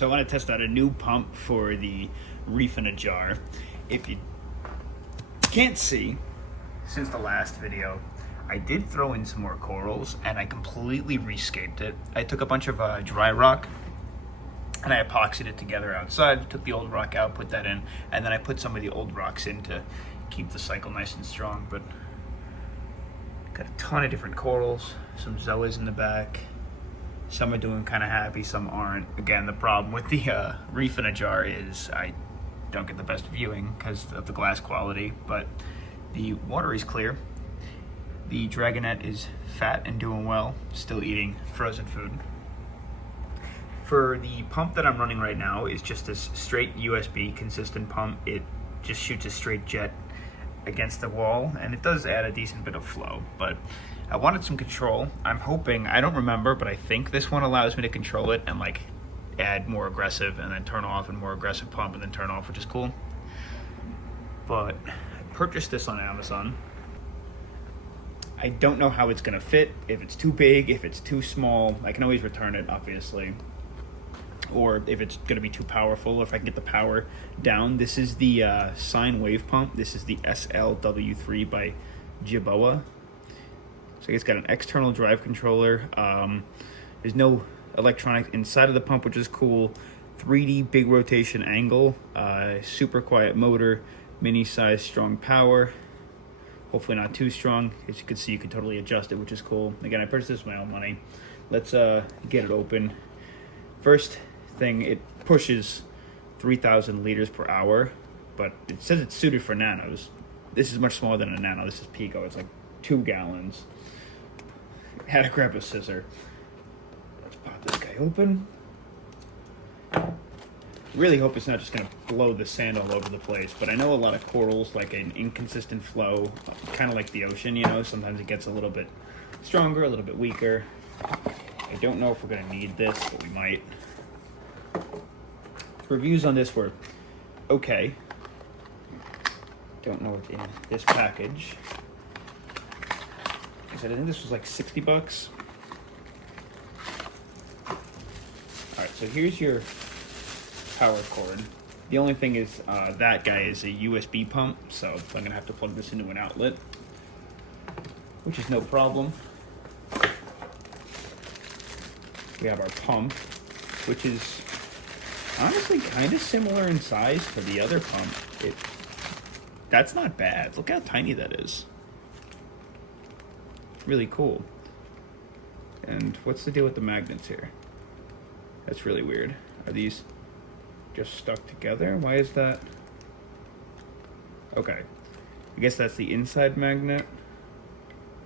So I want to test out a new pump for the Reef in a jar. If you can't see, since the last video, I did throw in some more corals and I completely rescaped it. I took a bunch of dry rock and I epoxied it together outside, took the old rock out, put that in, and then I put some of the old rocks in to keep the cycle nice and strong. But got a ton of different corals, some zoas in the back. Some are doing kind of happy, some aren't. Again, the problem with the Reef in a jar is I don't get the best viewing because of the glass quality, but the water is clear. The dragonette is fat and doing well, still eating frozen food. For the pump that I'm running right now is just this straight USB consistent pump. It just shoots a straight jet against the wall, and it does add a decent bit of flow, but I wanted some control. I'm hoping, I don't remember, but I think this one allows me to control it and like add more aggressive and then turn off, and more aggressive pump and then turn off, which is cool. But I purchased this on Amazon. I don't know how it's gonna fit, if it's too big, if it's too small. I can always return it, obviously. Or if it's gonna be too powerful, or if I can get the power down. This is the sine wave pump. This is the SLW3 by Jerboa. So it's got an external drive controller. There's no electronics inside of the pump, which is cool. 3D big rotation angle, super quiet motor, mini size, strong power. Hopefully not too strong. As you can see, you can totally adjust it, which is cool. Again, I purchased this with my own money. Let's get it open. First thing, it pushes 3,000 liters per hour, but it says it's suited for nanos. This is much smaller than a nano. This is Pico. It's like 2 gallons. Had to grab a scissor. Let's pop this guy open. Really hope it's not just going to blow the sand all over the place, but I know a lot of corals like an inconsistent flow, kind of like the ocean, you know. Sometimes it gets a little bit stronger, a little bit weaker. I don't know if we're going to need this, but we might. Reviews on this were okay. Don't know what's in this package. I think this was like 60 bucks. Alright, so here's your power cord. The only thing is that guy is a USB pump, so I'm going to have to plug this into an outlet, which is no problem. We have our pump, which is honestly kind of similar in size to the other pump. That's not bad. Look how tiny that is. Really cool. And what's the deal with the magnets here? That's really weird. Are these just stuck together? Why is that? Okay. I guess that's the inside magnet.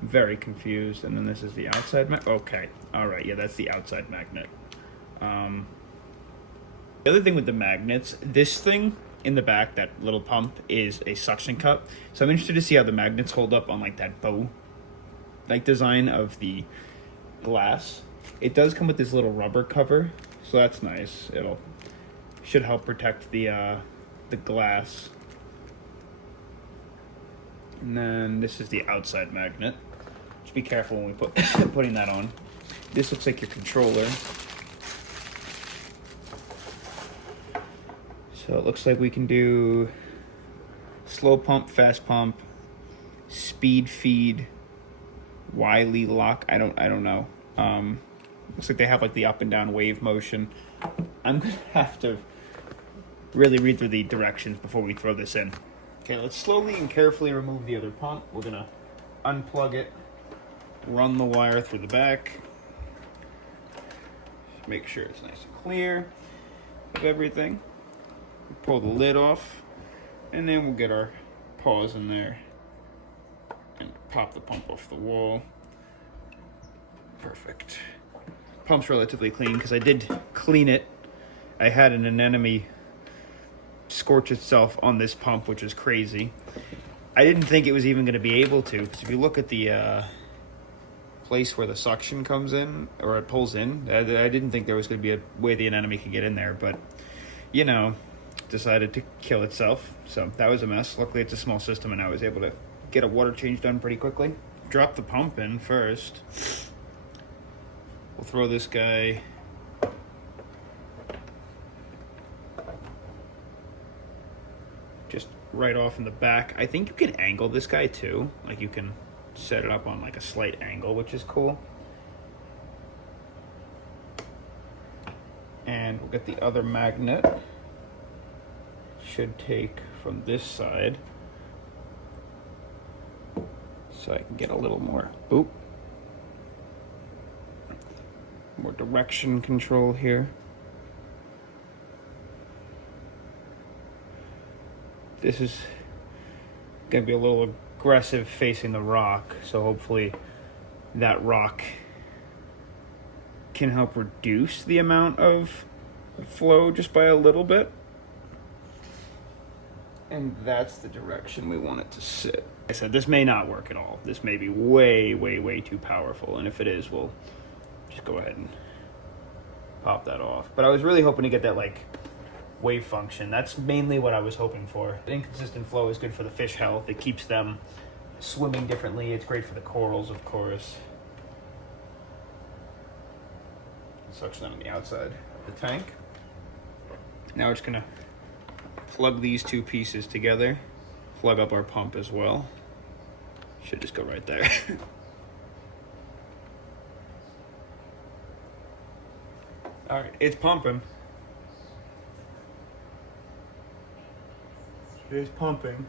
Very confused. And then this is the outside magnet. Okay. Alright, yeah, that's the outside magnet. The other thing with the magnets, this thing in the back, that little pump, is a suction cup. So I'm interested to see how the magnets hold up on like that bow like design of the glass. It does come with this little rubber cover, so that's nice. Should help protect the glass. And then this is the outside magnet. Just be careful when we put putting that on. This looks like your controller. So it looks like we can do slow pump, fast pump, speed feed, Wiley lock. I don't know. Looks like they have like the up and down wave motion. I'm gonna have to really read through the directions before we throw this in. Okay, let's slowly and carefully remove the other pump. We're gonna unplug it, run the wire through the back, make sure it's nice and clear of everything. Pull the lid off, and then we'll get our paws in there and pop the pump off the wall. Perfect. Pump's relatively clean because I did clean it. I had an anemone scorch itself on this pump, which is crazy. I didn't think it was even going to be able to, because if you look at the place where the suction comes in, or it pulls in, I didn't think there was going to be a way the anemone could get in there, but you know, decided to kill itself. So that was a mess. Luckily it's a small system and I was able to get a water change done pretty quickly. Drop the pump in first. We'll throw this guy just right off in the back. I think you can angle this guy too. Like you can set it up on like a slight angle, which is cool. And we'll get the other magnet. Should take from this side. So I can get a little more, more direction control here. This is gonna be a little aggressive facing the rock, so hopefully that rock can help reduce the amount of flow just by a little bit. And that's the direction we want it to sit. Like I said, this may not work at all. This may be way, way, way too powerful. And if it is, we'll just go ahead and pop that off. But I was really hoping to get that like wave function. That's mainly what I was hoping for. Inconsistent flow is good for the fish health. It keeps them swimming differently. It's great for the corals, of course. Suction on the outside of the tank. Now we're just gonna plug these two pieces together, plug up our pump as well. Should just go right there. All right, it's pumping. It is pumping.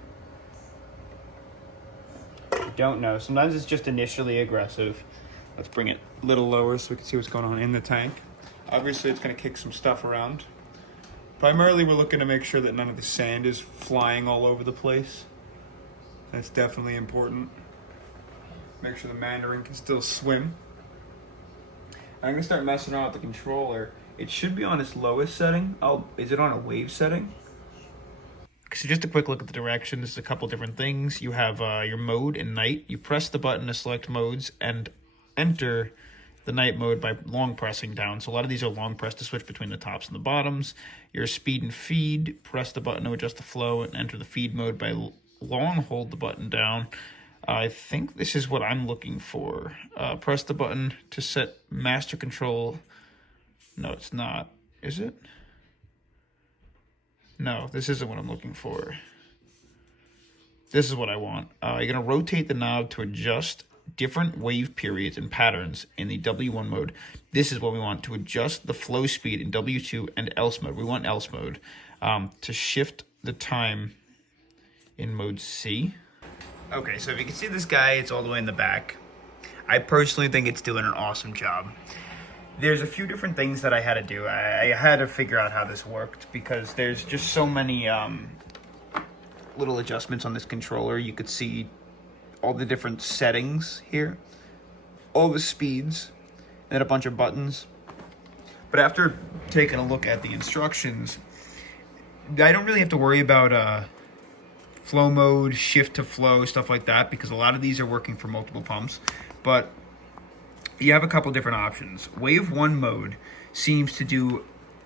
I don't know. Sometimes it's just initially aggressive. Let's bring it a little lower so we can see what's going on in the tank. Obviously, it's going to kick some stuff around. Primarily, we're looking to make sure that none of the sand is flying all over the place. That's definitely important. Make sure the mandarin can still swim. I'm going to start messing around with the controller. It should be on its lowest setting. Oh, is it on a wave setting? So just a quick look at the directions. A couple different things. You have your mode and night. You press the button to select modes and enter the night mode by long pressing down. So a lot of these are long press to switch between the tops and the bottoms. Your speed and feed, press the button to adjust the flow and enter the feed mode by long hold the button down. I think this is what I'm looking for. Press the button to set master control. No, it's not. Is it? No, this isn't what I'm looking for. This is what I want. You're going to rotate the knob to adjust different wave periods and patterns in the W1 mode. This is what we want to adjust the flow speed in W2 and else mode. We want else mode. To shift the time in mode C. Okay, so if you can see this guy, it's all the way in the back. I personally think it's doing an awesome job. There's a few different things that I had to do. I had to figure out how this worked because there's just so many little adjustments on this controller. You could see all the different settings here, all the speeds, and a bunch of buttons. But after taking a look at the instructions, I don't really have to worry about flow mode, shift to flow, stuff like that, because a lot of these are working for multiple pumps. But you have a couple different options. Wave 1 mode seems to do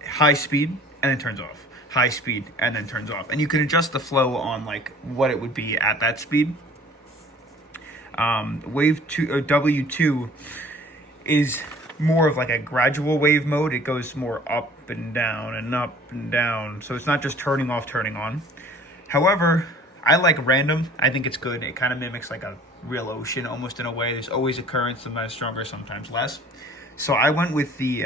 high speed and then turns off. High speed and then turns off. And you can adjust the flow on like what it would be at that speed. Wave 2 or W2 is more of like a gradual wave mode. It goes more up and down and up and down. So it's not just turning off, turning on. However, I like random. I think it's good. It kind of mimics like a real ocean almost in a way. There's always a current, sometimes stronger, sometimes less. So I went with the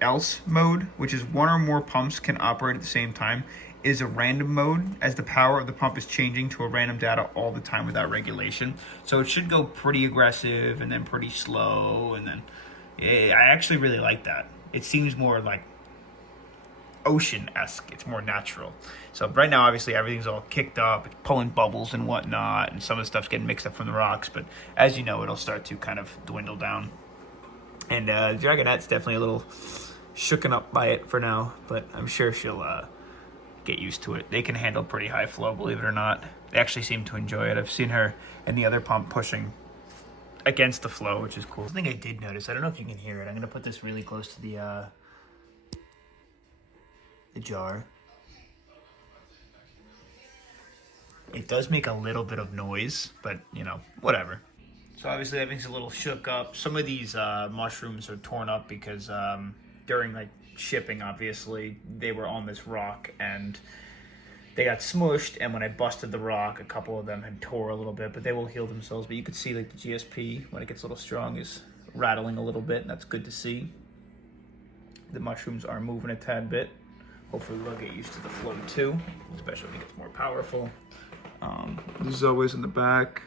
else mode, which is one or more pumps can operate at the same time. It is a random mode as the power of the pump is changing to a random data all the time without regulation. So it should go pretty aggressive and then pretty slow, and then I actually really like that. It seems more like ocean-esque. It's more natural. So right now, obviously, everything's all kicked up, pulling bubbles and whatnot, and some of the stuff's getting mixed up from the rocks. But as you know, it'll start to kind of dwindle down. And Dragonette's definitely a little shooken up by it for now, but I'm sure she'll get used to it. They can handle pretty high flow, believe it or not. They actually seem to enjoy it. I've seen her and the other pump pushing against the flow, which is cool. Something I did notice, I don't know if you can hear it. I'm going to put this really close to the jar. It does make a little bit of noise, but you know, whatever. So obviously everything's a little shook up. Some of these mushrooms are torn up because during like shipping, obviously they were on this rock and they got smushed, and when I busted the rock, a couple of them had tore a little bit, but they will heal themselves. But you could see like the GSP, when it gets a little strong, is rattling a little bit, and that's good to see. The mushrooms are moving a tad bit. Hopefully they'll get used to the flow too, especially when it gets more powerful. This is always in the back.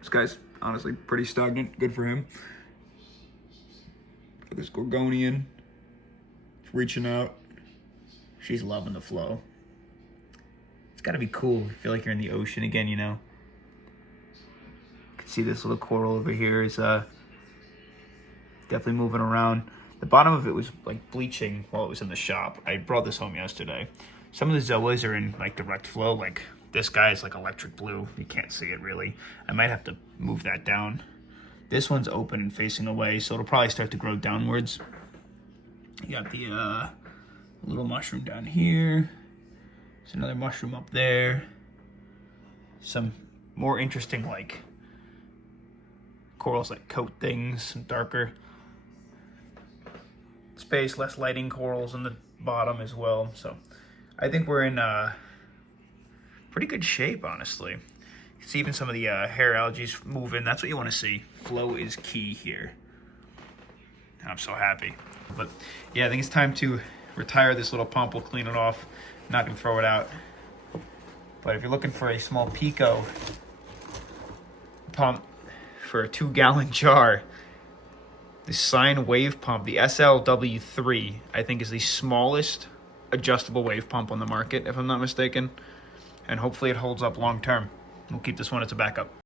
This guy's honestly pretty stagnant, good for him. This Gorgonian, reaching out. She's loving the flow. It's gotta be cool. I feel like you're in the ocean again, you know? You can see this little coral over here is definitely moving around. The bottom of it was like bleaching while it was in the shop. I brought this home yesterday. Some of the zoas are in like direct flow, like this guy is like electric blue. You can't see it really. I might have to move that down. This one's open and facing away, so it'll probably start to grow downwards. You got the little mushroom down here. There's another mushroom up there. Some more interesting like corals that coat things, some darker space, less lighting corals in the bottom as well. So I think we're in pretty good shape, honestly. You can see even some of the hair algae moving. That's what you want to see. Flow is key here. And I'm so happy. But yeah, I think it's time to retire this little pump. We'll clean it off. I'm not gonna throw it out. But if you're looking for a small Pico pump for a 2-gallon jar, the Sine wave pump, the SLW3, I think is the smallest adjustable wave pump on the market, if I'm not mistaken. And hopefully it holds up long term. We'll keep this one as a backup.